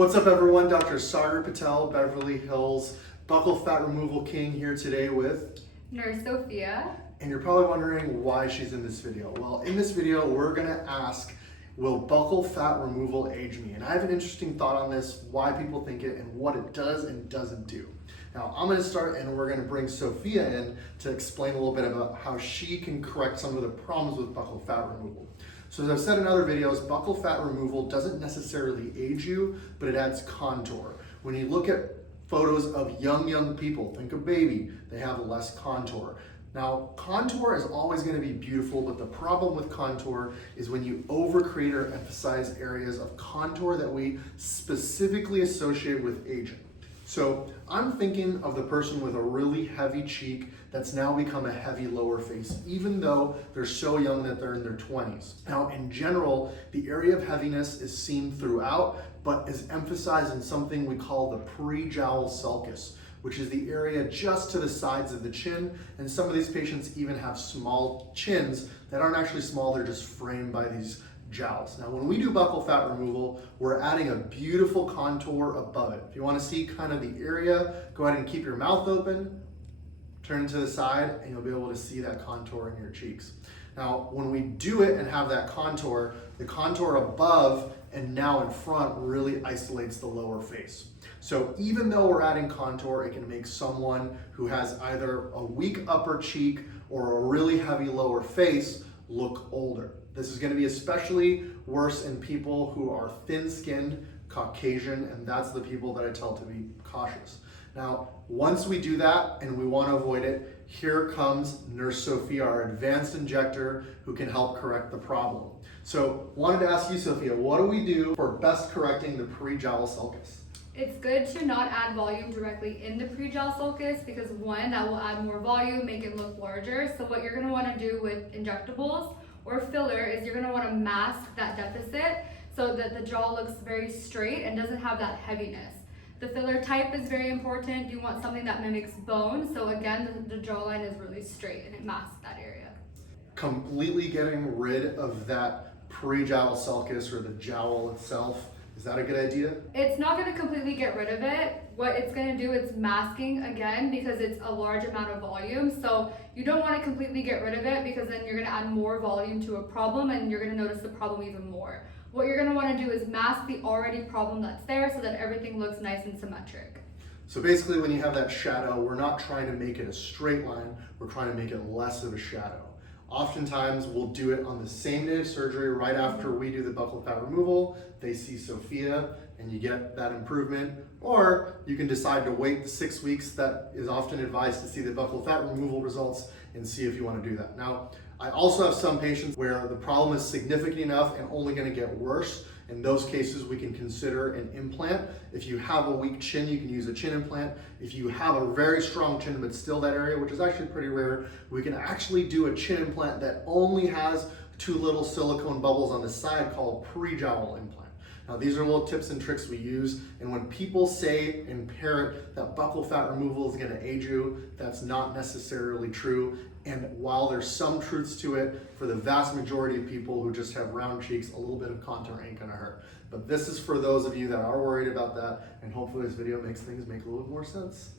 What's up everyone, Dr. Sagar Patel, Beverly Hills, Buccal Fat Removal King here today with Nurse Sophia. And you're probably wondering why she's in this video. Well, in this video, we're gonna ask, will buccal fat removal age me? And I have an interesting thought on this, why people think it and what it does and doesn't do. Now, I'm gonna start and we're gonna bring Sophia in to explain a little bit about how she can correct some of the problems with buccal fat removal. So as I've said in other videos, buccal fat removal doesn't necessarily age you, but it adds contour. When you look at photos of young people, think of baby, they have less contour. Now, contour is always going to be beautiful, but the problem with contour is when you overcreate or emphasize areas of contour that we specifically associate with aging. So I'm thinking of the person with a really heavy cheek that's now become a heavy lower face, even though they're so young that they're in their 20s. Now, in general, the area of heaviness is seen throughout, but is emphasized in something we call the pre-jowl sulcus, which is the area just to the sides of the chin. And some of these patients even have small chins that aren't actually small, they're just framed by these jowls. Now, when we do buccal fat removal, we're adding a beautiful contour above it. If you want to see kind of the area, go ahead and keep your mouth open, turn to the side, and you'll be able to see that contour in your cheeks. Now, when we do it and have that contour, the contour above and now in front really isolates the lower face. So even though we're adding contour, it can make someone who has either a weak upper cheek or a really heavy lower face look older. This is going to be especially worse in people who are thin-skinned, Caucasian, and that's the people that I tell to be cautious. Now, once we do that and we want to avoid it, here comes Nurse Sophia, our advanced injector, who can help correct the problem. So, wanted to ask you, Sophia, what do we do for best correcting the pre-jowl sulcus? It's good to not add volume directly in the pre-jowl sulcus because one, that will add more volume, make it look larger. So what you're going to want to do with injectables or filler is you're going to want to mask that deficit so that the jaw looks very straight and doesn't have that heaviness. The filler type is very important. You want something that mimics bone. So again, the jawline is really straight and it masks that area. Completely getting rid of that pre-jowl sulcus or the jowl itself, is that a good idea? It's not going to completely get rid of it. What it's going to do is masking again because it's a large amount of volume. So you don't want to completely get rid of it because then you're going to add more volume to a problem and you're going to notice the problem even more. What you're going to want to do is mask the already problem that's there so that everything looks nice and symmetric. So basically when you have that shadow, we're not trying to make it a straight line, we're trying to make it less of a shadow. Oftentimes we'll do it on the same day of surgery right after we do the buccal fat removal. They see Sophia and you get that improvement, or you can decide to wait the 6 weeks that is often advised to see the buccal fat removal results and see if you want to do that. Now, I also have some patients where the problem is significant enough and only going to get worse. In those cases, we can consider an implant. If you have a weak chin, you can use a chin implant. If you have a very strong chin, but still that area, which is actually pretty rare, we can actually do a chin implant that only has 2 little silicone bubbles on the side called pre-jowl implant. Now, these are little tips and tricks we use, and when people say and parrot that buccal fat removal is going to age you, that's not necessarily true. And while there's some truths to it, for the vast majority of people who just have round cheeks, a little bit of contour ain't gonna hurt. But this is for those of you that are worried about that, and hopefully this video makes things make a little more sense.